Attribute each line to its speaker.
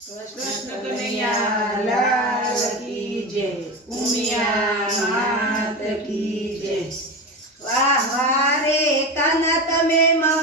Speaker 1: કૃષ્ણ કનૈયા લાલ કી જય, ઉમિયા, માત કી જય.
Speaker 2: વાહ વાહ રે, કાના તમે મા